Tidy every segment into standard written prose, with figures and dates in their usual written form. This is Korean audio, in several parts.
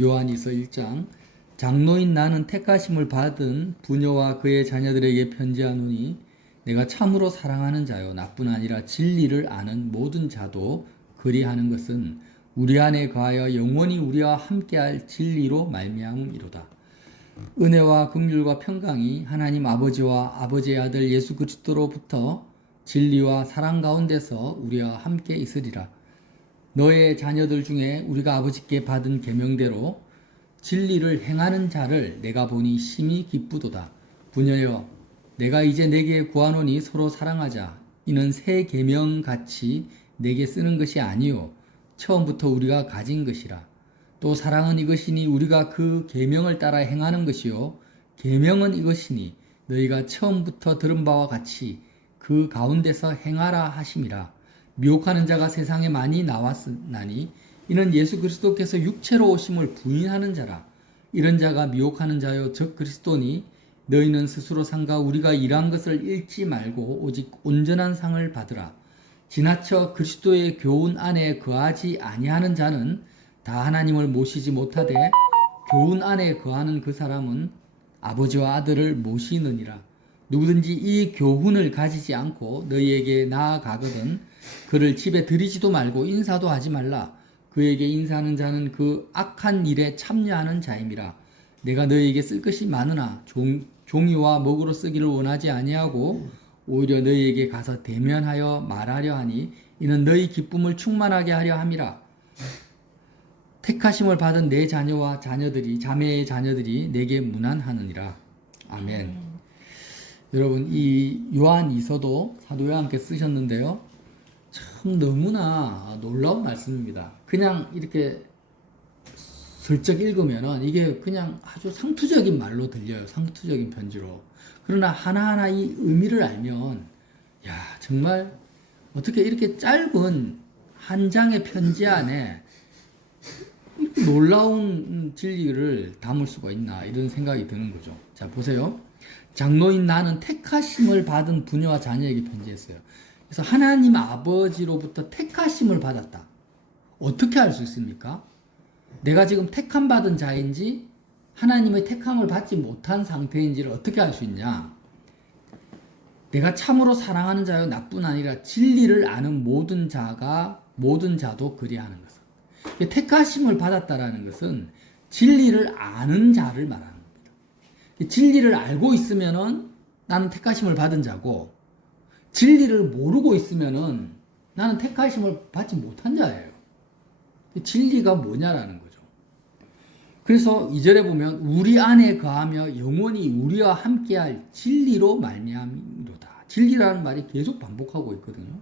요한이서 1장. 장로인 나는 택하심을 받은 부녀와 그의 자녀들에게 편지하노니 내가 참으로 사랑하는 자요 나뿐 아니라 진리를 아는 모든 자도 그리하는 것은 우리 안에 거하여 영원히 우리와 함께할 진리로 말미암음이로다. 은혜와 긍휼과 평강이 하나님 아버지와 아버지의 아들 예수 그리스도로부터 진리와 사랑 가운데서 우리와 함께 있으리라. 너의 자녀들 중에 우리가 아버지께 받은 계명대로 진리를 행하는 자를 내가 보니 심히 기쁘도다. 부녀여, 내가 이제 내게 구하노니 서로 사랑하자. 이는 새 계명 같이 내게 쓰는 것이 아니요 처음부터 우리가 가진 것이라. 또 사랑은 이것이니 우리가 그 계명을 따라 행하는 것이요 계명은 이것이니 너희가 처음부터 들은 바와 같이 그 가운데서 행하라 하심이라. 미혹하는 자가 세상에 많이 나왔으나니 이는 예수 그리스도께서 육체로 오심을 부인하는 자라. 이런 자가 미혹하는 자요 즉 그리스도니 너희는 스스로 삼가 우리가 이러한 것을 잃지 말고 오직 온전한 상을 받으라. 지나쳐 그리스도의 교훈 안에 거하지 아니하는 자는 다 하나님을 모시지 못하되 교훈 안에 거하는 그 사람은 아버지와 아들을 모시느니라. 누구든지 이 교훈을 가지지 않고 너희에게 나아가거든 그를 집에 들이지도 말고 인사도 하지 말라. 그에게 인사하는 자는 그 악한 일에 참여하는 자임이라. 내가 너희에게 쓸 것이 많으나 종이와 먹으로 쓰기를 원하지 아니하고 오히려 너희에게 가서 대면하여 말하려 하니 이는 너희 기쁨을 충만하게 하려 함이라. 택하심을 받은 내 자녀와 자녀들이 자매의 자녀들이 내게 문안하느니라. 아멘. 여러분 이 요한이서도 사도 요한께서 쓰셨는데요. 참 너무나 놀라운 말씀입니다. 그냥 이렇게 슬쩍 읽으면은 이게 그냥 아주 상투적인 말로 들려요. 상투적인 편지로. 그러나 하나하나 이 의미를 알면 야 정말 어떻게 이렇게 짧은 한 장의 편지 안에 놀라운 진리를 담을 수가 있나 이런 생각이 드는 거죠. 자 보세요. 장로인 나는 택하심을 받은 부녀와 자녀에게 편지했어요. 그래서 하나님 아버지로부터 택하심을 받았다. 어떻게 알 수 있습니까? 내가 지금 택함 받은 자인지 하나님의 택함을 받지 못한 상태인지를 어떻게 알 수 있냐? 내가 참으로 사랑하는 자요 나뿐 아니라 진리를 아는 모든 자도 그리하는 것은. 택하심을 받았다라는 것은 진리를 아는 자를 말하는 겁니다. 진리를 알고 있으면은 나는 택하심을 받은 자고 진리를 모르고 있으면은 나는 택하심을 받지 못한 자예요. 진리가 뭐냐라는 거죠. 그래서 2절에 보면 우리 안에 거하며 영원히 우리와 함께할 진리로 말미암이로다. 진리라는 말이 계속 반복하고 있거든요.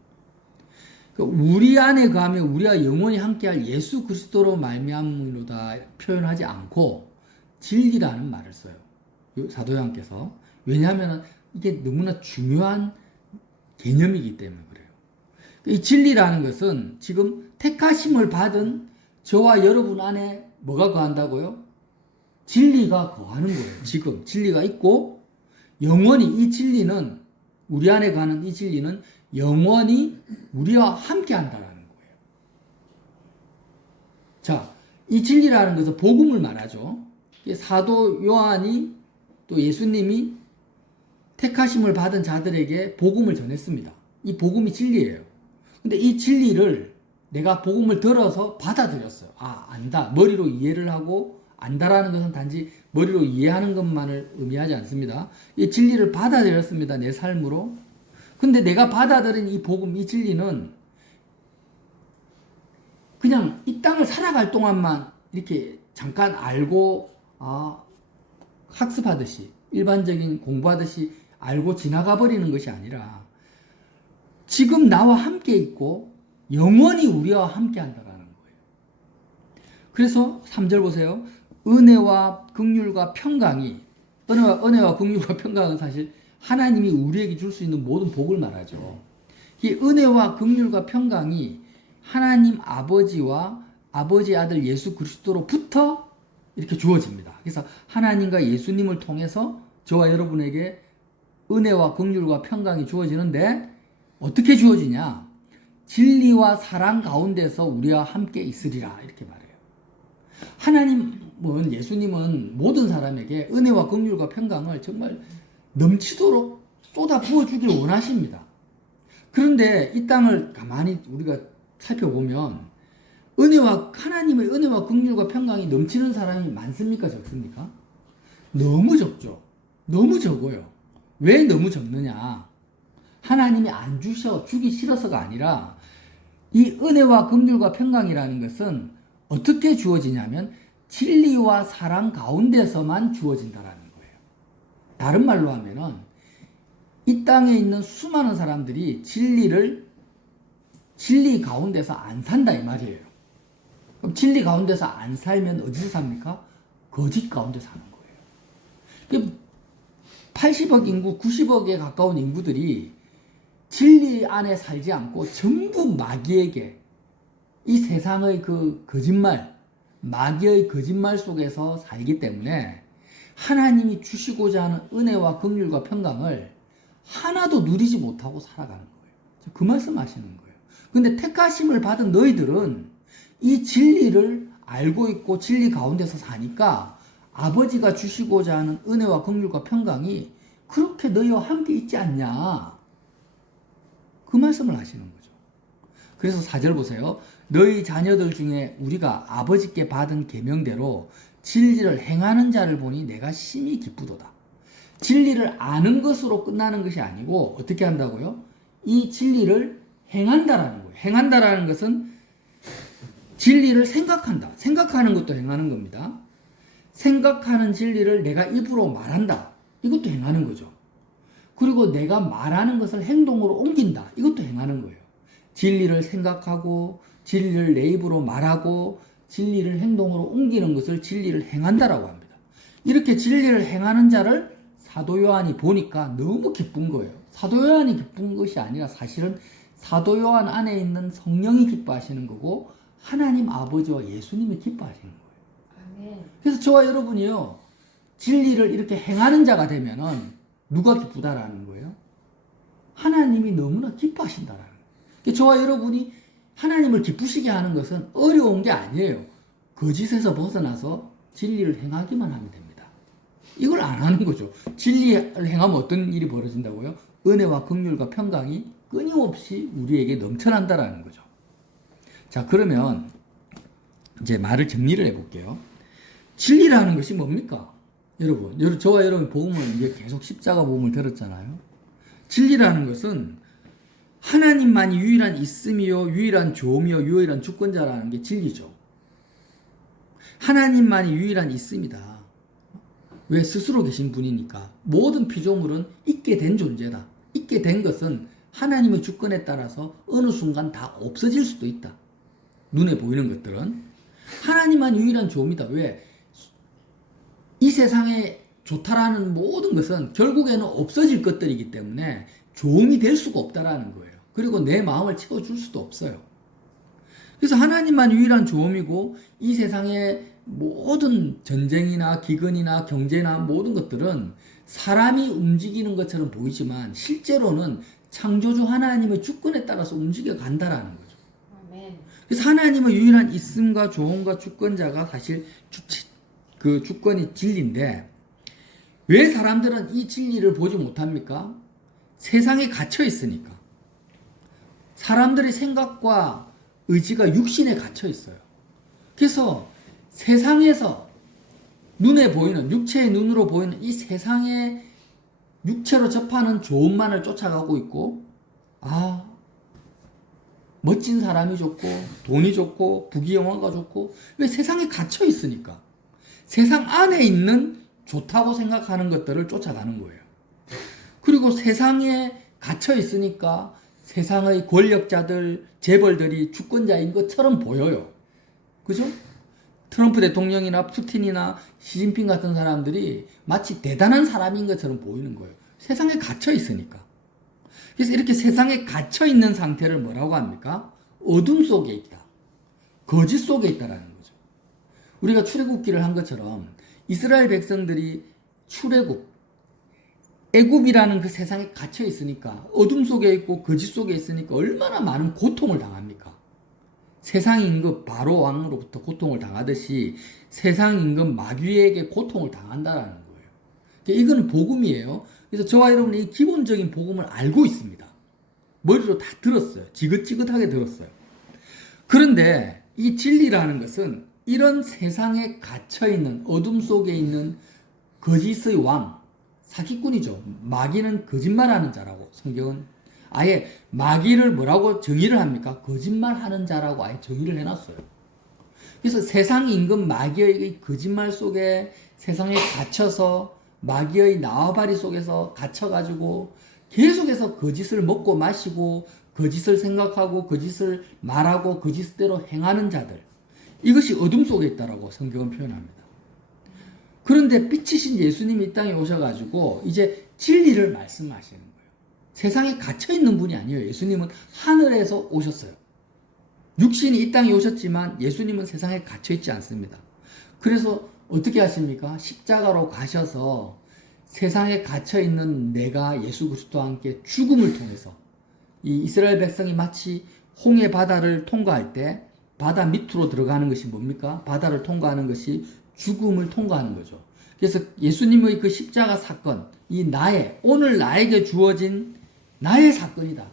우리 안에 거하며 우리와 영원히 함께할 예수 그리스도로 말미암이로다 표현하지 않고 진리라는 말을 써요. 사도 요한께서. 왜냐하면 이게 너무나 중요한 개념이기 때문에 그래요. 이 진리라는 것은 지금 택하심을 받은 저와 여러분 안에 뭐가 거한다고요? 진리가 거하는 거예요. 지금 진리가 있고 영원히 이 진리는 우리 안에 거하는 이 진리는 영원히 우리와 함께 한다라는 거예요. 자, 이 진리라는 것은 복음을 말하죠. 사도 요한이 또 예수님이 택하심을 받은 자들에게 복음을 전했습니다. 이 복음이 진리예요. 근데 이 진리를 내가 복음을 들어서 받아들였어요. 아, 안다. 머리로 이해를 하고 안다라는 것은 단지 머리로 이해하는 것만을 의미하지 않습니다. 이 진리를 받아들였습니다. 내 삶으로. 근데 내가 받아들인 이 복음, 이 진리는 그냥 이 땅을 살아갈 동안만 이렇게 잠깐 알고 학습하듯이 일반적인 공부하듯이 알고 지나가 버리는 것이 아니라 지금 나와 함께 있고 영원히 우리와 함께 한다라는 거예요. 그래서 3절 보세요. 은혜와 긍휼과 평강이 은혜와 긍휼과 평강은 사실 하나님이 우리에게 줄 수 있는 모든 복을 말하죠. 이 은혜와 긍휼과 평강이 하나님 아버지와 아버지 아들 예수 그리스도로부터 이렇게 주어집니다. 그래서 하나님과 예수님을 통해서 저와 여러분에게 은혜와 긍휼과 평강이 주어지는데 어떻게 주어지냐? 진리와 사랑 가운데서 우리와 함께 있으리라 이렇게 말해요. 하나님 예수님은 모든 사람에게 은혜와 긍휼과 평강을 정말 넘치도록 쏟아 부어주길 원하십니다. 그런데 이 땅을 가만히 우리가 살펴보면 하나님의 은혜와 긍휼과 평강이 넘치는 사람이 많습니까? 적습니까? 너무 적죠. 너무 적어요. 왜 너무 적느냐? 하나님이 안 주기 싫어서가 아니라 이 은혜와 긍휼과 평강이라는 것은 어떻게 주어지냐면 진리와 사랑 가운데서만 주어진다라는 거예요. 다른 말로 하면은 이 땅에 있는 수많은 사람들이 진리 가운데서 안 산다 이 말이에요. 그럼 진리 가운데서 안 살면 어디서 삽니까? 거짓 가운데 사는 거예요. 80억 인구, 90억에 가까운 인구들이 진리 안에 살지 않고 전부 마귀에게 이 세상의 그 거짓말, 마귀의 거짓말 속에서 살기 때문에 하나님이 주시고자 하는 은혜와 긍휼과 평강을 하나도 누리지 못하고 살아가는 거예요. 그 말씀 하시는 거예요. 근데 택하심을 받은 너희들은 이 진리를 알고 있고 진리 가운데서 사니까 아버지가 주시고자 하는 은혜와 긍휼과 평강이 그렇게 너희와 함께 있지 않냐. 그 말씀을 하시는 거죠. 그래서 4절 보세요. 너희 자녀들 중에 우리가 아버지께 받은 계명대로 진리를 행하는 자를 보니 내가 심히 기쁘도다. 진리를 아는 것으로 끝나는 것이 아니고 어떻게 한다고요? 이 진리를 행한다라는 거예요. 행한다라는 것은 진리를 생각한다. 생각하는 것도 행하는 겁니다. 생각하는 진리를 내가 입으로 말한다. 이것도 행하는 거죠. 그리고 내가 말하는 것을 행동으로 옮긴다. 이것도 행하는 거예요. 진리를 생각하고 진리를 내 입으로 말하고 진리를 행동으로 옮기는 것을 진리를 행한다라고 합니다. 이렇게 진리를 행하는 자를 사도 요한이 보니까 너무 기쁜 거예요. 사도 요한이 기쁜 것이 아니라 사실은 사도 요한 안에 있는 성령이 기뻐하시는 거고 하나님 아버지와 예수님이 기뻐하시는 거예요. 아멘. 그래서 저와 여러분이요, 진리를 이렇게 행하는 자가 되면은 누가 기쁘다라는 거예요? 하나님이 너무나 기뻐하신다라는 거예요. 저와 여러분이 하나님을 기쁘시게 하는 것은 어려운 게 아니에요. 거짓에서 벗어나서 진리를 행하기만 하면 됩니다. 이걸 안 하는 거죠. 진리를 행하면 어떤 일이 벌어진다고요? 은혜와 긍휼과 평강이 끊임없이 우리에게 넘쳐난다라는 거죠. 자, 그러면 이제 말을 정리를 해볼게요. 진리라는 것이 뭡니까? 여러분, 저와 여러분 복음을 이제 계속 십자가 복음을 들었잖아요. 진리라는 것은 하나님만이 유일한 있음이요, 유일한 조음이요, 유일한 주권자라는 게 진리죠. 하나님만이 유일한 있음이다. 왜? 스스로 계신 분이니까. 모든 피조물은 있게 된 존재다. 있게 된 것은 하나님의 주권에 따라서 어느 순간 다 없어질 수도 있다. 눈에 보이는 것들은. 하나님만 유일한 조음이다. 왜? 이 세상에 좋다라는 모든 것은 결국에는 없어질 것들이기 때문에 조음이 될 수가 없다라는 거예요. 그리고 내 마음을 채워줄 수도 없어요. 그래서 하나님만 유일한 조음이고 이 세상의 모든 전쟁이나 기근이나 경제나 모든 것들은 사람이 움직이는 것처럼 보이지만 실제로는 창조주 하나님의 주권에 따라서 움직여 간다라는 거죠. 아멘. 그래서 하나님의 유일한 있음과 조음과 주권자가 사실 그 주권이 진리인데 왜 사람들은 이 진리를 보지 못합니까? 세상에 갇혀 있으니까. 사람들의 생각과 의지가 육신에 갇혀 있어요. 그래서 세상에서 눈에 보이는, 육체의 눈으로 보이는 이 세상의 육체로 접하는 조음만을 쫓아가고 있고, 멋진 사람이 좋고, 돈이 좋고, 부귀영화가 좋고, 왜 세상에 갇혀 있으니까. 세상 안에 있는 좋다고 생각하는 것들을 쫓아가는 거예요. 그리고 세상에 갇혀 있으니까 세상의 권력자들, 재벌들이 주권자인 것처럼 보여요. 그죠? 트럼프 대통령이나 푸틴이나 시진핑 같은 사람들이 마치 대단한 사람인 것처럼 보이는 거예요. 세상에 갇혀 있으니까. 그래서 이렇게 세상에 갇혀 있는 상태를 뭐라고 합니까? 어둠 속에 있다. 거짓 속에 있다라는 거죠. 우리가 출애굽기를 한 것처럼 이스라엘 백성들이 출애굽, 애굽이라는 그 세상에 갇혀 있으니까 어둠 속에 있고 거짓 속에 있으니까 얼마나 많은 고통을 당합니까? 세상 임금 바로 왕으로부터 고통을 당하듯이 세상 임금 마귀에게 고통을 당한다라는 거예요. 이거는 복음이에요. 그래서 저와 여러분이 이 기본적인 복음을 알고 있습니다. 머리로 다 들었어요. 지긋지긋하게 들었어요. 그런데 이 진리라는 것은 이런 세상에 갇혀있는 어둠 속에 있는 거짓의 왕, 사기꾼이죠. 마귀는 거짓말하는 자라고 성경은 아예 마귀를 뭐라고 정의를 합니까? 거짓말하는 자라고 아예 정의를 해놨어요. 그래서 세상 임금 마귀의 거짓말 속에 세상에 갇혀서 마귀의縄張り속에서 갇혀가지고 계속해서 거짓을 먹고 마시고 거짓을 생각하고 거짓을 말하고 거짓대로 행하는 자들, 이것이 어둠 속에 있다라고 성경은 표현합니다. 그런데 빛이신 예수님이 이 땅에 오셔가지고 이제 진리를 말씀하시는 거예요. 세상에 갇혀있는 분이 아니에요. 예수님은 하늘에서 오셨어요. 육신이 이 땅에 오셨지만 예수님은 세상에 갇혀있지 않습니다. 그래서 어떻게 하십니까? 십자가로 가셔서 세상에 갇혀있는 내가 예수 그리스도와 함께 죽음을 통해서 이 이스라엘 백성이 마치 홍해 바다를 통과할 때 바다 밑으로 들어가는 것이 뭡니까? 바다를 통과하는 것이 죽음을 통과하는 거죠. 그래서 예수님의 그 십자가 사건, 오늘 나에게 주어진 나의 사건이다.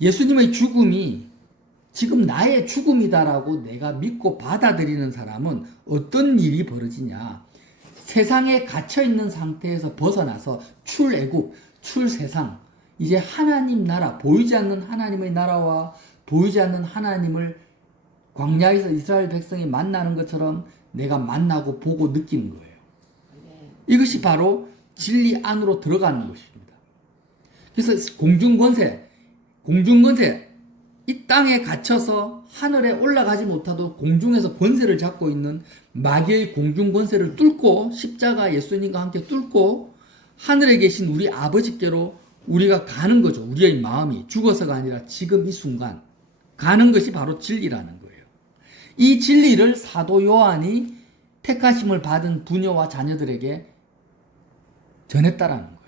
예수님의 죽음이 지금 나의 죽음이다라고 내가 믿고 받아들이는 사람은 어떤 일이 벌어지냐? 세상에 갇혀있는 상태에서 벗어나서 출애굽, 출세상, 이제 하나님 나라, 보이지 않는 하나님의 나라와 보이지 않는 하나님을 광야에서 이스라엘 백성이 만나는 것처럼 내가 만나고 보고 느끼는 거예요. 이것이 바로 진리 안으로 들어가는 것입니다. 그래서 공중권세, 이 땅에 갇혀서 하늘에 올라가지 못하도 공중에서 권세를 잡고 있는 마귀의 공중권세를 뚫고 십자가 예수님과 함께 뚫고 하늘에 계신 우리 아버지께로 우리가 가는 거죠. 우리의 마음이 죽어서가 아니라 지금 이 순간 가는 것이 바로 진리라는 거예요. 이 진리를 사도 요한이 택하심을 받은 부녀와 자녀들에게 전했다라는 거예요.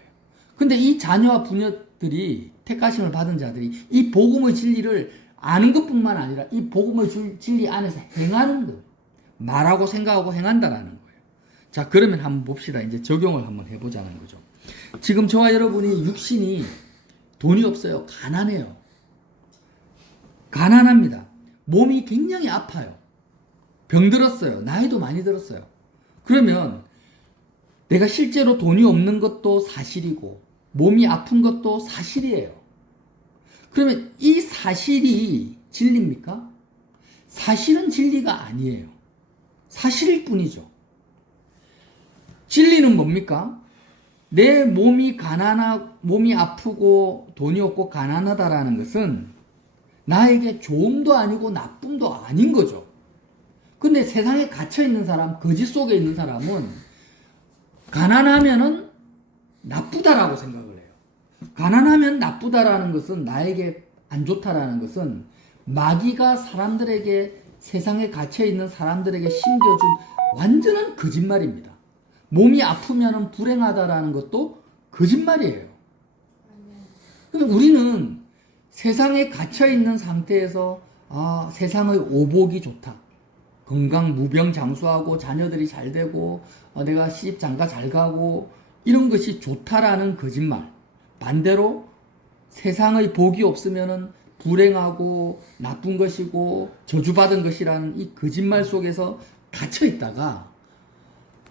근데 이 자녀와 부녀들이 택하심을 받은 자들이 이 복음의 진리를 아는 것뿐만 아니라 이 복음의 진리 안에서 행하는 것, 말하고 생각하고 행한다라는 거예요. 자, 그러면 한번 봅시다. 이제 적용을 한번 해보자는 거죠. 지금 저와 여러분이 육신이 돈이 없어요. 가난해요. 가난합니다. 몸이 굉장히 아파요. 병들었어요. 나이도 많이 들었어요. 그러면 내가 실제로 돈이 없는 것도 사실이고 몸이 아픈 것도 사실이에요. 그러면 이 사실이 진리입니까? 사실은 진리가 아니에요. 사실일 뿐이죠. 진리는 뭡니까? 내 몸이 몸이 아프고 돈이 없고 가난하다라는 것은 나에게 좋음도 아니고 나쁨도 아닌 거죠. 근데 세상에 갇혀 있는 사람, 거짓 속에 있는 사람은 가난하면은 나쁘다라고 생각을 해요. 가난하면 나쁘다라는 것은 나에게 안 좋다라는 것은 마귀가 사람들에게 세상에 갇혀 있는 사람들에게 심겨준 완전한 거짓말입니다. 몸이 아프면은 불행하다라는 것도 거짓말이에요. 그러니까 우리는 세상에 갇혀 있는 상태에서 세상의 오복이 좋다. 건강 무병장수하고 자녀들이 잘 되고 내가 시집 장가 잘 가고 이런 것이 좋다라는 거짓말. 반대로 세상의 복이 없으면은 불행하고 나쁜 것이고 저주받은 것이라는 이 거짓말 속에서 갇혀 있다가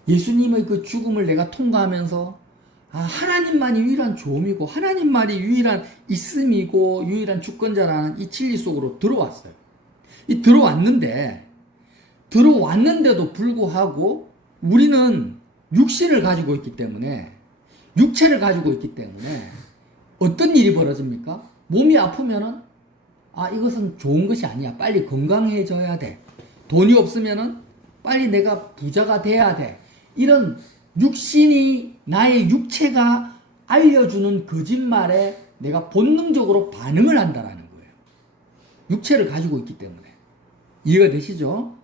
예수님의 그 죽음을 내가 통과하면서 하나님만이 유일한 좋음이고 하나님만이 유일한 있음이고 유일한 주권자라는 이 진리 속으로 들어왔어요. 들어왔는데도 불구하고 우리는 육체를 가지고 있기 때문에 어떤 일이 벌어집니까? 몸이 아프면은 이것은 좋은 것이 아니야. 빨리 건강해져야 돼. 돈이 없으면은 빨리 내가 부자가 돼야 돼. 이런 육신이 나의 육체가 알려주는 거짓말에 내가 본능적으로 반응을 한다라는 거예요. 육체를 가지고 있기 때문에. 이해가 되시죠?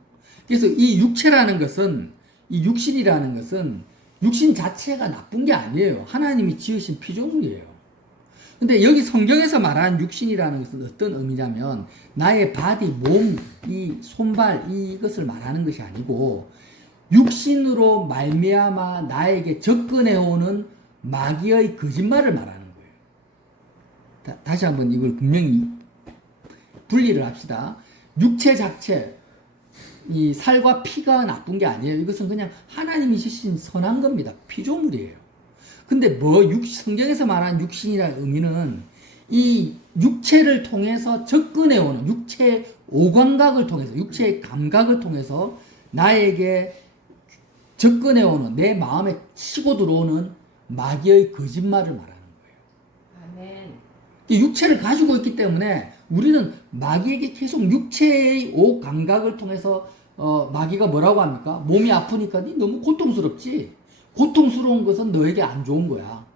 그래서 이 육체라는 것은, 이 육신이라는 것은 육신 자체가 나쁜 게 아니에요. 하나님이 지으신 피조물이에요. 근데 여기 성경에서 말하는 육신이라는 것은 어떤 의미냐면 나의 바디, 몸, 이 손발 이것을 말하는 것이 아니고 육신으로 말미암아 나에게 접근해 오는 마귀의 거짓말을 말하는 거예요. 다시 한번 이걸 분명히 분리를 합시다. 육체 자체, 이 살과 피가 나쁜 게 아니에요. 이것은 그냥 하나님이 주신 선한 겁니다. 피조물이에요. 근데 성경에서 말하는 육신이라는 의미는 이 육체를 통해서 접근해 오는 육체의 오감각을 통해서, 육체의 감각을 통해서 나에게 접근해 오는, 내 마음에 치고 들어오는 마귀의 거짓말을 말하는 거예요. 아멘. 이 육체를 가지고 있기 때문에 우리는 마귀에게 계속 육체의 오감각을 통해서 마귀가 뭐라고 합니까? 몸이 아프니까 니 너무 고통스럽지? 고통스러운 것은 너에게 안 좋은 거야.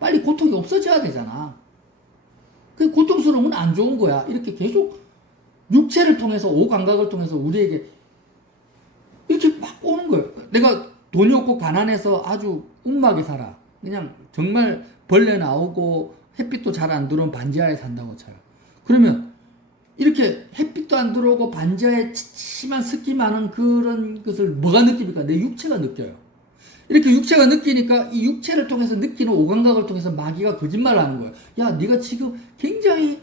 빨리 고통이 없어져야 되잖아. 그 고통스러운 건 안 좋은 거야. 이렇게 계속 육체를 통해서, 오감각을 통해서 우리에게 이렇게 막 오는 거예요. 내가 돈이 없고 가난해서 아주 음막에 살아. 그냥 정말 벌레 나오고 햇빛도 잘 안 들어오는 반지하에 산다고 쳐요. 그러면 이렇게 햇빛도 안 들어오고 반지하에 심한 습기 많은 그런 것을 뭐가 느낍니까? 내 육체가 느껴요. 이렇게 육체가 느끼니까 이 육체를 통해서 느끼는 오감각을 통해서 마귀가 거짓말을 하는 거예요. 야, 네가 지금 굉장히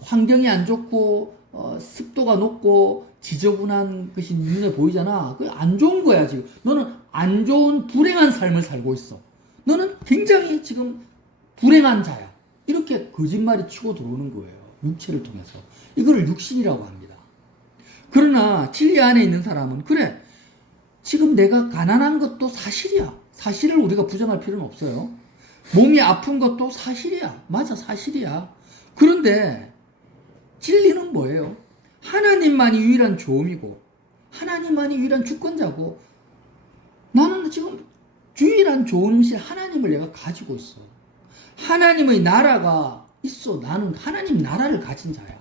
환경이 안 좋고 습도가 높고 지저분한 것이 눈에 보이잖아. 그게 안 좋은 거야, 지금. 너는 안 좋은 불행한 삶을 살고 있어. 너는 굉장히 지금 불행한 자야. 이렇게 거짓말이 치고 들어오는 거예요. 육체를 통해서. 이거를 육신이라고 합니다. 그러나 진리 안에 있는 사람은 그래, 지금 내가 가난한 것도 사실이야. 사실을 우리가 부정할 필요는 없어요. 몸이 아픈 것도 사실이야. 맞아, 사실이야. 그런데 진리는 뭐예요? 하나님만이 유일한 조음이고 하나님만이 유일한 주권자고 나는 지금 유일한 좋은 하나님을 내가 가지고 있어. 하나님의 나라가 있어. 나는 하나님 나라를 가진 자야.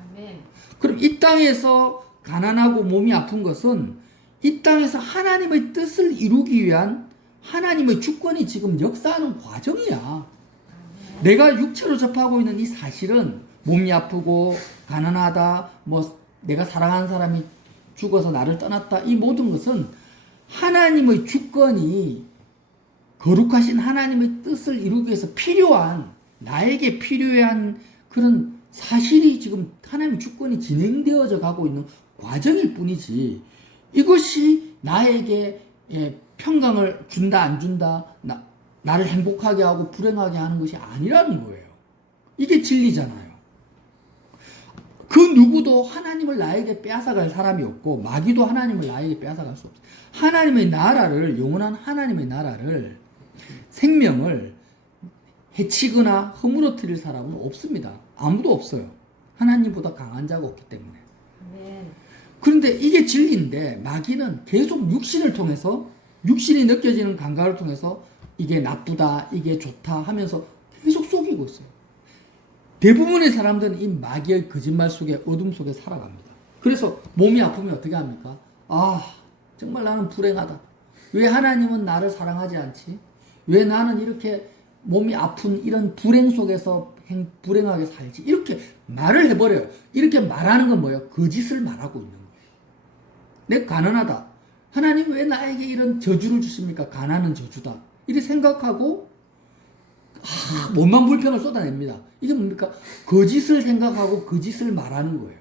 아멘. 그럼 이 땅에서 가난하고 몸이 아픈 것은 이 땅에서 하나님의 뜻을 이루기 위한 하나님의 주권이 지금 역사하는 과정이야. 아멘. 내가 육체로 접하고 있는 이 사실은 몸이 아프고 가난하다, 뭐 내가 사랑하는 사람이 죽어서 나를 떠났다, 이 모든 것은 하나님의 주권이 거룩하신 하나님의 뜻을 이루기 위해서 필요한, 나에게 필요한 그런 사실이 지금 하나님의 주권이 진행되어져 가고 있는 과정일 뿐이지, 이것이 나에게 평강을 준다 안 준다, 나를 행복하게 하고 불행하게 하는 것이 아니라는 거예요. 이게 진리잖아요. 그 누구도 하나님을 나에게 빼앗아갈 사람이 없고 마귀도 하나님을 나에게 빼앗아갈 수 없어요. 하나님의 나라를, 영원한 하나님의 나라를, 생명을 해치거나 허물어뜨릴 사람은 없습니다. 아무도 없어요. 하나님보다 강한 자가 없기 때문에. 아멘. 그런데 이게 진리인데 마귀는 계속 육신을 통해서, 육신이 느껴지는 감각을 통해서 이게 나쁘다, 이게 좋다 하면서 계속 속이고 있어요. 대부분의 사람들은 이 마귀의 거짓말 속에, 어둠 속에 살아갑니다. 그래서 몸이 아프면 어떻게 합니까? 아, 정말 나는 불행하다. 왜 하나님은 나를 사랑하지 않지? 왜 나는 이렇게 몸이 아픈 이런 불행 속에서 불행하게 살지? 이렇게 말을 해버려요. 이렇게 말하는 건 뭐예요? 거짓을 말하고 있는 거예요. 내가 가난하다. 하나님 왜 나에게 이런 저주를 주십니까? 가난은 저주다. 이렇게 생각하고 몸만 불평을 쏟아냅니다. 이게 뭡니까? 거짓을 생각하고 거짓을 말하는 거예요.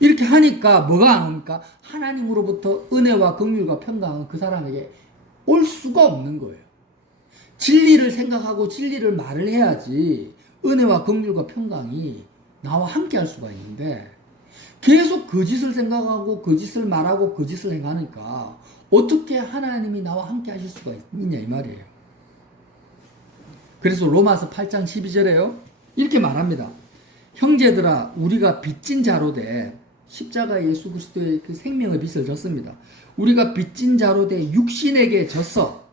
이렇게 하니까 뭐가 안 옵니까? 하나님으로부터 은혜와 긍휼과 평강은 그 사람에게 올 수가 없는 거예요. 진리를 생각하고 진리를 말을 해야지 은혜와 긍휼과 평강이 나와 함께 할 수가 있는데, 계속 거짓을 생각하고 거짓을 말하고 거짓을 행하니까 어떻게 하나님이 나와 함께 하실 수가 있냐 이 말이에요. 그래서 로마서 8장 12절에요. 이렇게 말합니다. 형제들아, 우리가 빚진 자로 돼, 십자가 예수 그리스도의 그 생명의 빚을 졌습니다. 우리가 빚진 자로 돼 육신에게 져서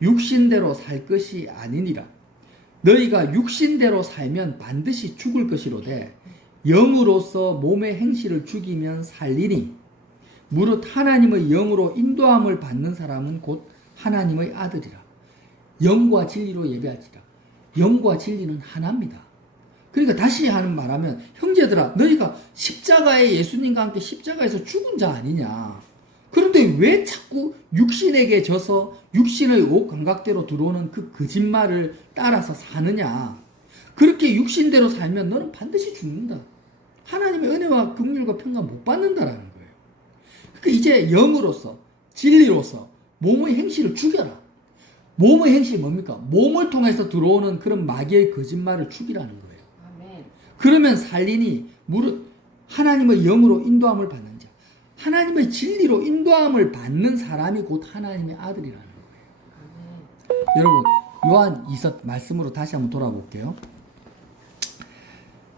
육신대로 살 것이 아니니라. 너희가 육신대로 살면 반드시 죽을 것이로되 영으로서 몸의 행실을 죽이면 살리니 무릇 하나님의 영으로 인도함을 받는 사람은 곧 하나님의 아들이라. 영과 진리로 예배할지라. 영과 진리는 하나입니다. 그러니까 다시 하는 말하면 형제들아 너희가 십자가에 예수님과 함께 십자가에서 죽은 자 아니냐. 그런데 왜 자꾸 육신에게 져서 육신의 옥 감각대로 들어오는 그 거짓말을 따라서 사느냐. 그렇게 육신대로 살면 너는 반드시 죽는다. 하나님의 은혜와 긍휼과 평강 못 받는다라는 거예요. 그러니까 이제 영으로서 진리로서 몸의 행실을 죽여라. 몸의 행실이 뭡니까? 몸을 통해서 들어오는 그런 마귀의 거짓말을 죽이라는 거예요. 아멘. 그러면 살리니 무릇 하나님의 영으로 인도함을 받는 자. 하나님의 진리로 인도함을 받는 사람이 곧 하나님의 아들이라는 거예요. 아멘. 여러분 요한 2서 말씀으로 다시 한번 돌아볼게요.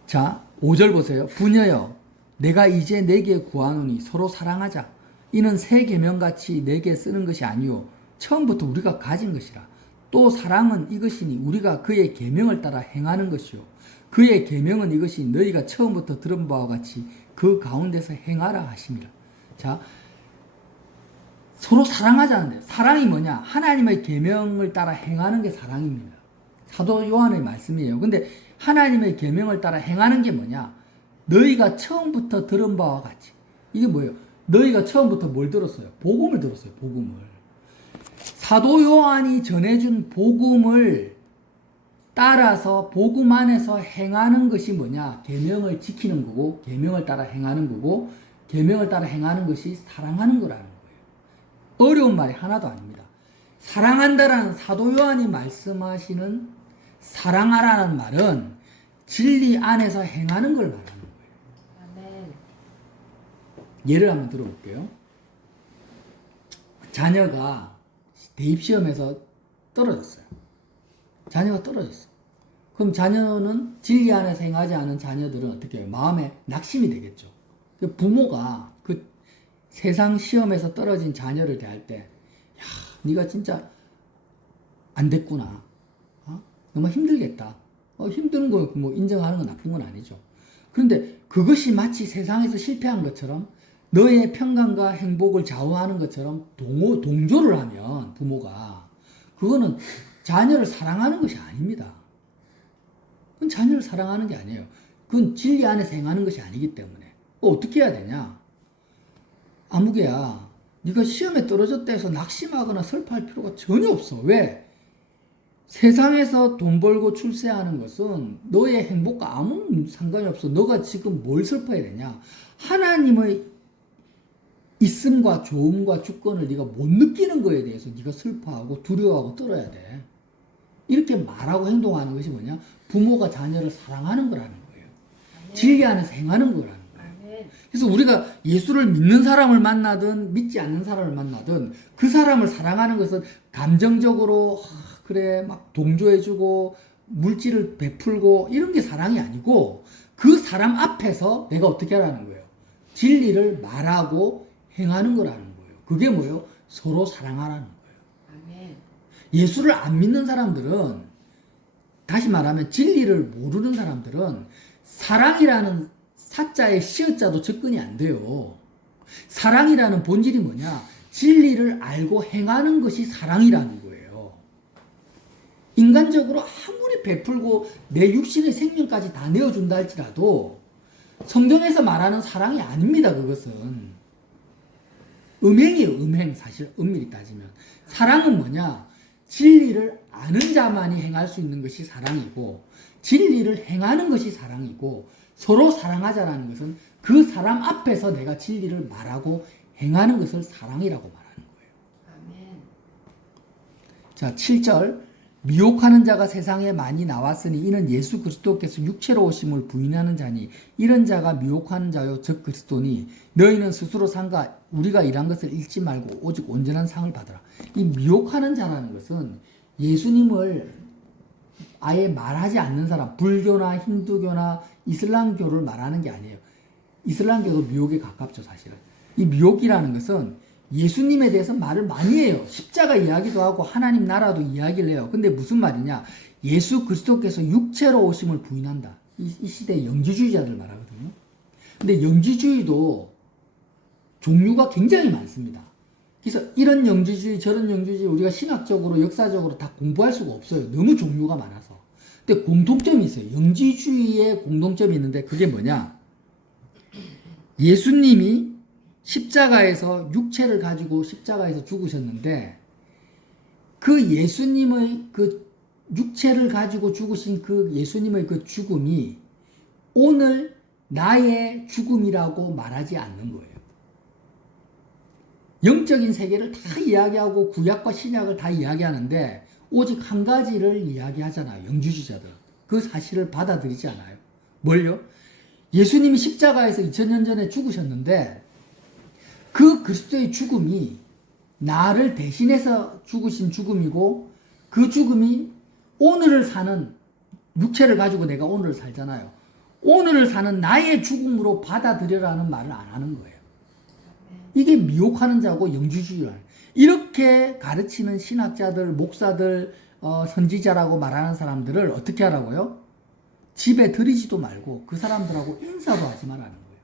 자 5절 보세요. 부녀여 내가 이제 내게 구하노니 서로 사랑하자. 이는 새 계명같이 내게 쓰는 것이 아니요 처음부터 우리가 가진 것이라. 또 사랑은 이것이니 우리가 그의 계명을 따라 행하는 것이요 그의 계명은 이것이 너희가 처음부터 들은 바와 같이 그 가운데서 행하라 하심이라. 자 서로 사랑하자는데 사랑이 뭐냐? 하나님의 계명을 따라 행하는 게 사랑입니다. 사도 요한의 말씀이에요. 근데 하나님의 계명을 따라 행하는 게 뭐냐? 너희가 처음부터 들은 바와 같이. 이게 뭐예요? 너희가 처음부터 뭘 들었어요? 복음을 들었어요. 복음을. 사도 요한이 전해준 복음을 따라서 복음 안에서 행하는 것이 뭐냐? 계명을 지키는 거고 계명을 따라 행하는 거고 계명을 따라 행하는 것이 사랑하는 거라는 거예요. 어려운 말이 하나도 아닙니다. 사랑한다라는 사도 요한이 말씀하시는 사랑하라는 말은 진리 안에서 행하는 걸 말하는 거예요. 아멘. 예를 한번 들어볼게요. 자녀가 대입시험에서 떨어졌어요. 자녀가 떨어졌어. 그럼 자녀는 진리 안에서 행하지 않은 자녀들은 어떻게 해요? 마음에 낙심이 되겠죠. 부모가 그 세상 시험에서 떨어진 자녀를 대할 때, 야, 네가 진짜 안 됐구나. 너무 힘들겠다. 힘든 거 뭐 인정하는 건 나쁜 건 아니죠. 그런데 그것이 마치 세상에서 실패한 것처럼 너의 평강과 행복을 좌우하는 것처럼 동조를 하면 부모가 그거는 자녀를 사랑하는 것이 아닙니다. 그건 자녀를 사랑하는 게 아니에요. 그건 진리 안에서 행하는 것이 아니기 때문에 어떻게 해야 되냐? 아무개야 네가 시험에 떨어졌다 해서 낙심하거나 슬퍼할 필요가 전혀 없어. 왜? 세상에서 돈 벌고 출세하는 것은 너의 행복과 아무 상관이 없어. 너가 지금 뭘 슬퍼해야 되냐? 하나님의 있음과 좋음과 주권을 네가 못 느끼는 거에 대해서 네가 슬퍼하고 두려워하고 떨어야 돼. 이렇게 말하고 행동하는 것이 뭐냐? 부모가 자녀를 사랑하는 거라는 거예요. 아멘. 진리 안에서 행하는 거라는 거예요. 아멘. 그래서 우리가 예수를 믿는 사람을 만나든 믿지 않는 사람을 만나든 그 사람을 사랑하는 것은 감정적으로 그래 막 동조해주고 물질을 베풀고 이런 게 사랑이 아니고 그 사람 앞에서 내가 어떻게 하라는 거예요? 진리를 말하고 행하는 거라는 거예요. 그게 뭐예요? 서로 사랑하라는 거예요. 아멘. 예수를 안 믿는 사람들은 다시 말하면 진리를 모르는 사람들은 사랑이라는 사자의 시어자도 접근이 안 돼요. 사랑이라는 본질이 뭐냐? 진리를 알고 행하는 것이 사랑이라는 거예요. 인간적으로 아무리 베풀고 내 육신의 생명까지 다 내어준다 할지라도 성경에서 말하는 사랑이 아닙니다. 그것은 음행이에요. 음행. 사실 엄밀히 따지면 사랑은 뭐냐? 진리를 아는 자만이 행할 수 있는 것이 사랑이고 진리를 행하는 것이 사랑이고 서로 사랑하자라는 것은 그 사람 앞에서 내가 진리를 말하고 행하는 것을 사랑이라고 말하는 거예요. 아멘. 자, 7절 미혹하는 자가 세상에 많이 나왔으니 이는 예수 그리스도께서 육체로 오심을 부인하는 자니 이런 자가 미혹하는 자요 즉 그리스도니 너희는 스스로 상가 우리가 일한 것을 잃지 말고 오직 온전한 상을 받으라. 이 미혹하는 자라는 것은 예수님을 아예 말하지 않는 사람, 불교나 힌두교나 이슬람교를 말하는 게 아니에요. 이슬람교도 미혹에 가깝죠, 사실은. 이 미혹이라는 것은 예수님에 대해서 말을 많이 해요. 십자가 이야기도 하고 하나님 나라도 이야기를 해요. 근데 무슨 말이냐? 예수 그리스도께서 육체로 오심을 부인한다. 이 시대의 영지주의자들 말하거든요. 근데 영지주의도 종류가 굉장히 많습니다. 그래서 이런 영지주의 저런 영지주의 우리가 신학적으로 역사적으로 다 공부할 수가 없어요. 너무 종류가 많아서. 근데 공통점이 있어요. 영지주의의 공통점이 있는데 그게 뭐냐? 예수님이 십자가에서 육체를 가지고 십자가에서 죽으셨는데 그 예수님의 그 육체를 가지고 죽으신 그 예수님의 그 죽음이 오늘 나의 죽음이라고 말하지 않는 거예요. 영적인 세계를 다 이야기하고 구약과 신약을 다 이야기하는데 오직 한 가지를 이야기하잖아요. 영주주의자들. 그 사실을 받아들이지 않아요. 뭘요? 예수님이 십자가에서 2000년 전에 죽으셨는데 그 그리스도의 죽음이 나를 대신해서 죽으신 죽음이고 그 죽음이 오늘을 사는 육체를 가지고 내가 오늘을 살잖아요. 오늘을 사는 나의 죽음으로 받아들여라는 말을 안 하는 거예요. 이게 미혹하는 자고 영주주의라는 이렇게 가르치는 신학자들, 목사들, 선지자라고 말하는 사람들을 어떻게 하라고요? 집에 들이지도 말고 그 사람들하고 인사도 하지 말라는 거예요.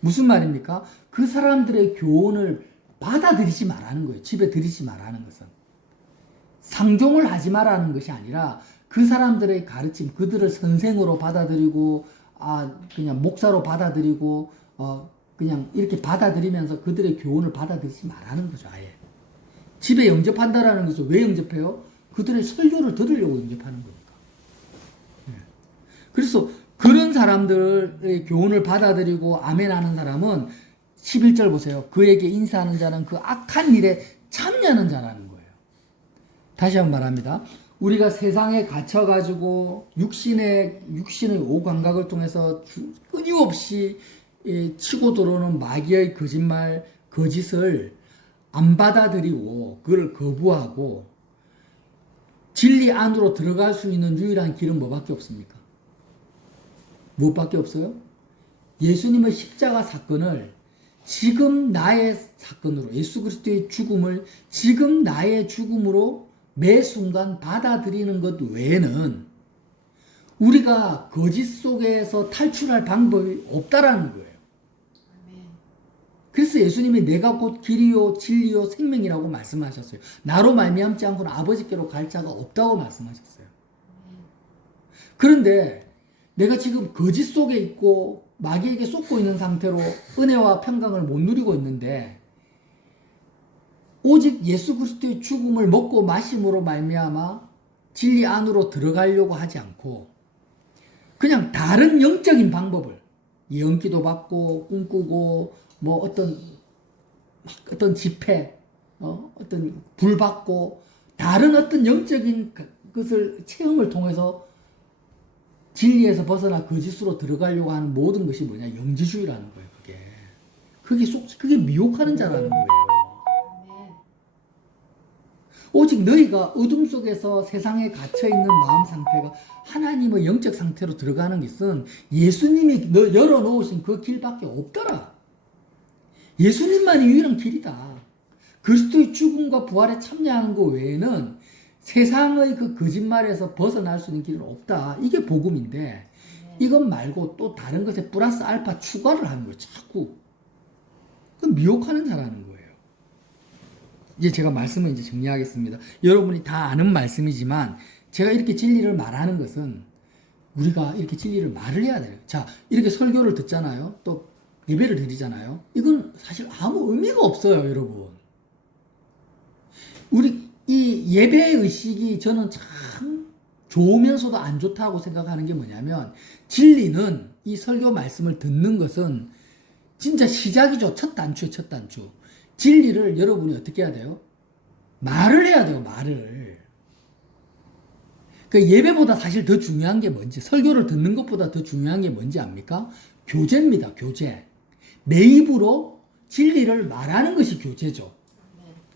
무슨 말입니까? 그 사람들의 교훈을 받아들이지 말라는 거예요. 집에 들이지 말라는 것은. 상종을 하지 말라는 것이 아니라 그 사람들의 가르침, 그들을 선생으로 받아들이고, 그냥 목사로 받아들이고, 그냥 이렇게 받아들이면서 그들의 교훈을 받아들이지 말라는 거죠, 아예. 집에 영접한다라는 것은 왜 영접해요? 그들의 설교를 들으려고 영접하는 거니까. 그래서 그런 사람들의 교훈을 받아들이고 아멘하는 사람은 11절 보세요. 그에게 인사하는 자는 그 악한 일에 참여하는 자라는 거예요. 다시 한번 말합니다. 우리가 세상에 갇혀가지고 육신의 오감각을 통해서 끊임없이 치고 들어오는 마귀의 거짓말, 거짓을 안 받아들이고 그걸 거부하고 진리 안으로 들어갈 수 있는 유일한 길은 뭐밖에 없습니까? 무엇밖에 없어요? 예수님의 십자가 사건을 지금 나의 사건으로 예수 그리스도의 죽음을 지금 나의 죽음으로 매 순간 받아들이는 것 외에는 우리가 거짓 속에서 탈출할 방법이 없다라는 거예요. 그래서 예수님이 내가 곧 길이요 진리요 생명이라고 말씀하셨어요. 나로 말미암지 않고는 아버지께로 갈 자가 없다고 말씀하셨어요. 그런데 내가 지금 거짓 속에 있고 마귀에게 쏟고 있는 상태로 은혜와 평강을 못 누리고 있는데 오직 예수 그리스도의 죽음을 먹고 마심으로 말미암아 진리 안으로 들어가려고 하지 않고 그냥 다른 영적인 방법을 예언기도 받고 꿈꾸고 뭐 어떤 집회, 어떤 불 받고 다른 어떤 영적인 것을 체험을 통해서 진리에서 벗어나 거짓으로 들어가려고 하는 모든 것이 뭐냐? 영지주의라는 거예요, 그게. 그게 미혹하는 자라는 거예요. 오직 너희가 어둠 속에서 세상에 갇혀있는 마음 상태가 하나님의 영적 상태로 들어가는 것은 예수님이 열어놓으신 그 길밖에 없더라. 예수님만이 유일한 길이다. 그리스도의 죽음과 부활에 참여하는 것 외에는 세상의 그 거짓말에서 벗어날 수 있는 길은 없다. 이게 복음인데 이것 말고 또 다른 것에 플러스 알파 추가를 하는 거예요. 자꾸. 그 미혹하는 자라는 거예요. 이제 제가 말씀을 이제 정리하겠습니다. 여러분이 다 아는 말씀이지만 제가 이렇게 진리를 말하는 것은 우리가 이렇게 진리를 말을 해야 돼요. 자, 이렇게 설교를 듣잖아요. 또 예배를 드리잖아요. 이건 사실 아무 의미가 없어요, 여러분. 우리 이 예배 의식이 저는 참 좋으면서도 안 좋다고 생각하는 게 뭐냐면 진리는 이 설교 말씀을 듣는 것은 진짜 시작이죠. 첫 단추예요, 첫 단추. 진리를 여러분이 어떻게 해야 돼요? 말을 해야 돼요, 말을. 그 예배보다 사실 더 중요한 게 뭔지, 설교를 듣는 것보다 더 중요한 게 뭔지 압니까? 교제입니다, 교제. 내 입으로 진리를 말하는 것이 교제죠.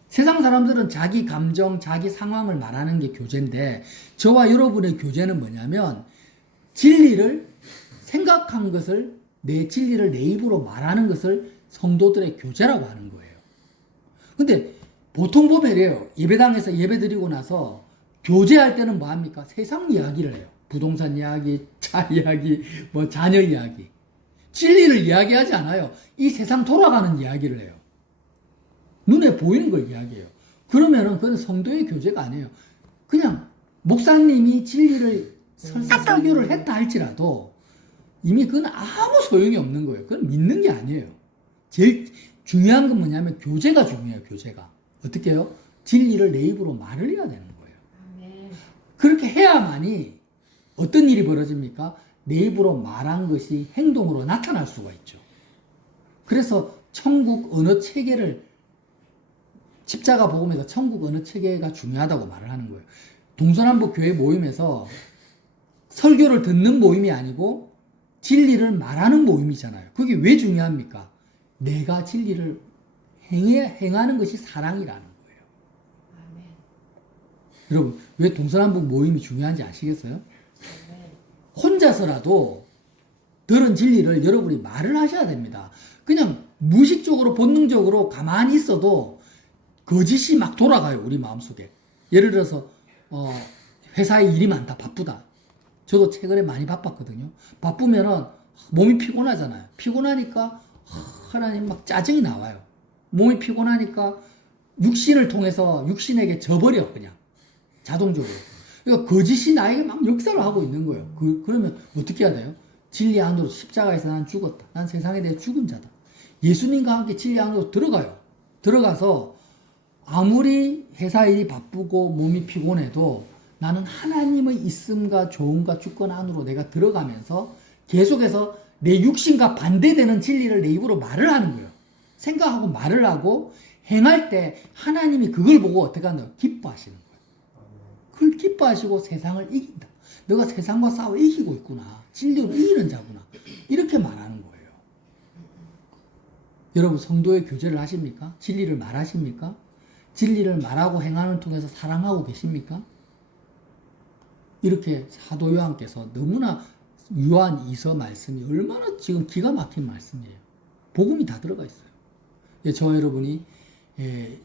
세상 사람들은 자기 감정, 자기 상황을 말하는 게 교제인데 저와 여러분의 교제는 뭐냐면 진리를 생각한 것을 내 진리를 내 입으로 말하는 것을 성도들의 교제라고 하는 거예요. 근데 보통 보면 이래요. 예배당에서 예배 드리고 나서 교제할 때는 뭐 합니까? 세상 이야기를 해요. 부동산 이야기, 차 이야기, 뭐 자녀 이야기. 진리를 이야기하지 않아요. 이 세상 돌아가는 이야기를 해요. 눈에 보이는 걸 이야기해요. 그러면은 그건 성도의 교제가 아니에요. 그냥 목사님이 진리를 설교를 했다 할지라도 이미 그건 아무 소용이 없는 거예요. 그건 믿는 게 아니에요. 제일 중요한 건 뭐냐면 교제가 중요해요. 교제가. 어떻게 해요? 진리를 내 입으로 말을 해야 되는 거예요. 아멘. 그렇게 해야만이 어떤 일이 벌어집니까? 내 입으로 말한 것이 행동으로 나타날 수가 있죠. 그래서 천국 언어 체계를 십자가 복음에서 천국 언어 체계가 중요하다고 말을 하는 거예요. 동서남북 교회 모임에서 설교를 듣는 모임이 아니고 진리를 말하는 모임이잖아요. 그게 왜 중요합니까? 내가 진리를 행하는 것이 사랑이라는 거예요. 아멘. 여러분, 왜 동서남북 모임이 중요한지 아시겠어요? 아멘. 혼자서라도 들은 진리를 여러분이 말을 하셔야 됩니다. 그냥 무의식적으로 본능적으로 가만히 있어도 거짓이 막 돌아가요. 우리 마음속에. 예를 들어서 회사에 일이 많다. 바쁘다. 저도 최근에 많이 바빴거든요. 바쁘면은 몸이 피곤하잖아요. 피곤하니까 하나님 막 짜증이 나와요. 몸이 피곤하니까 육신을 통해서 육신에게 져버려 그냥 자동적으로. 그러니까 거짓이 나에게 막 역사를 하고 있는 거예요. 그러면 어떻게 해야 돼요? 진리 안으로 십자가에서 난 죽었다. 난 세상에 대해 죽은 자다. 예수님과 함께 진리 안으로 들어가요. 들어가서 아무리 회사 일이 바쁘고 몸이 피곤해도 나는 하나님의 있음과 좋음과 주권 안으로 내가 들어가면서 계속해서 내 육신과 반대되는 진리를 내 입으로 말을 하는 거예요. 생각하고 말을 하고 행할 때 하나님이 그걸 보고 어떻게 한다고? 기뻐하시는 거예요. 그걸 기뻐하시고 세상을 이긴다. 너가 세상과 싸워 이기고 있구나. 진리로 이기는 자구나. 이렇게 말하는 거예요. 여러분 성도의 교제를 하십니까? 진리를 말하십니까? 진리를 말하고 행하는 통해서 사랑하고 계십니까? 이렇게 사도 요한께서 너무나 요한 2서 말씀이 얼마나 지금 기가 막힌 말씀이에요. 복음이 다 들어가 있어요. 저와 여러분이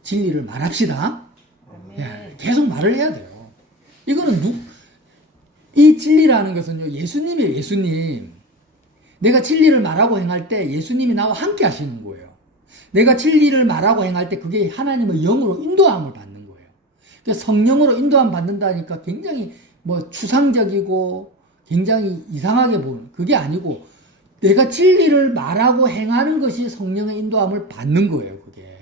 진리를 말합시다. 계속 말을 해야 돼요. 이거는 이 진리라는 것은요, 예수님이에요, 예수님. 내가 진리를 말하고 행할 때 예수님이 나와 함께 하시는 거예요. 내가 진리를 말하고 행할 때 그게 하나님의 영으로 인도함을 받는 거예요. 그러니까 성령으로 인도함 받는다니까 굉장히 추상적이고 굉장히 이상하게 보는 그게 아니고 내가 진리를 말하고 행하는 것이 성령의 인도함을 받는 거예요, 그게.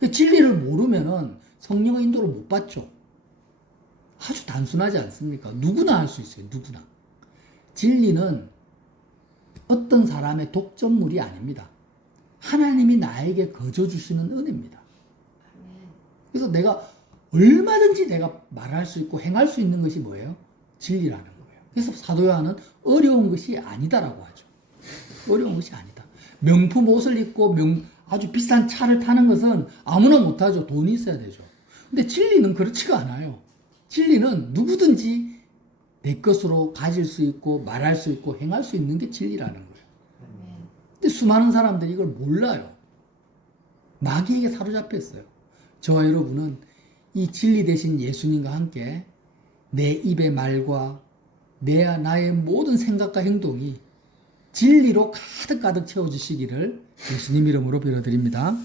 그 진리를 모르면은 성령의 인도를 못 받죠. 아주 단순하지 않습니까? 누구나 할 수 있어요, 누구나. 진리는 어떤 사람의 독점물이 아닙니다. 하나님이 나에게 거저 주시는 은혜입니다. 그래서 내가 얼마든지 내가 말할 수 있고 행할 수 있는 것이 뭐예요? 진리라는 거예요. 그래서 사도 요한은 어려운 것이 아니다라고 하죠. 어려운 것이 아니다. 명품 옷을 입고 아주 비싼 차를 타는 것은 아무나 못하죠. 돈이 있어야 되죠. 근데 진리는 그렇지가 않아요. 진리는 누구든지 내 것으로 가질 수 있고 말할 수 있고 행할 수 있는 게 진리라는 거예요. 근데 수많은 사람들이 이걸 몰라요. 마귀에게 사로잡혀 있어요. 저와 여러분은 이 진리 되신 예수님과 함께 내 입의 말과 나의 모든 생각과 행동이 진리로 가득가득 채워지시기를 예수님 이름으로 빌어드립니다.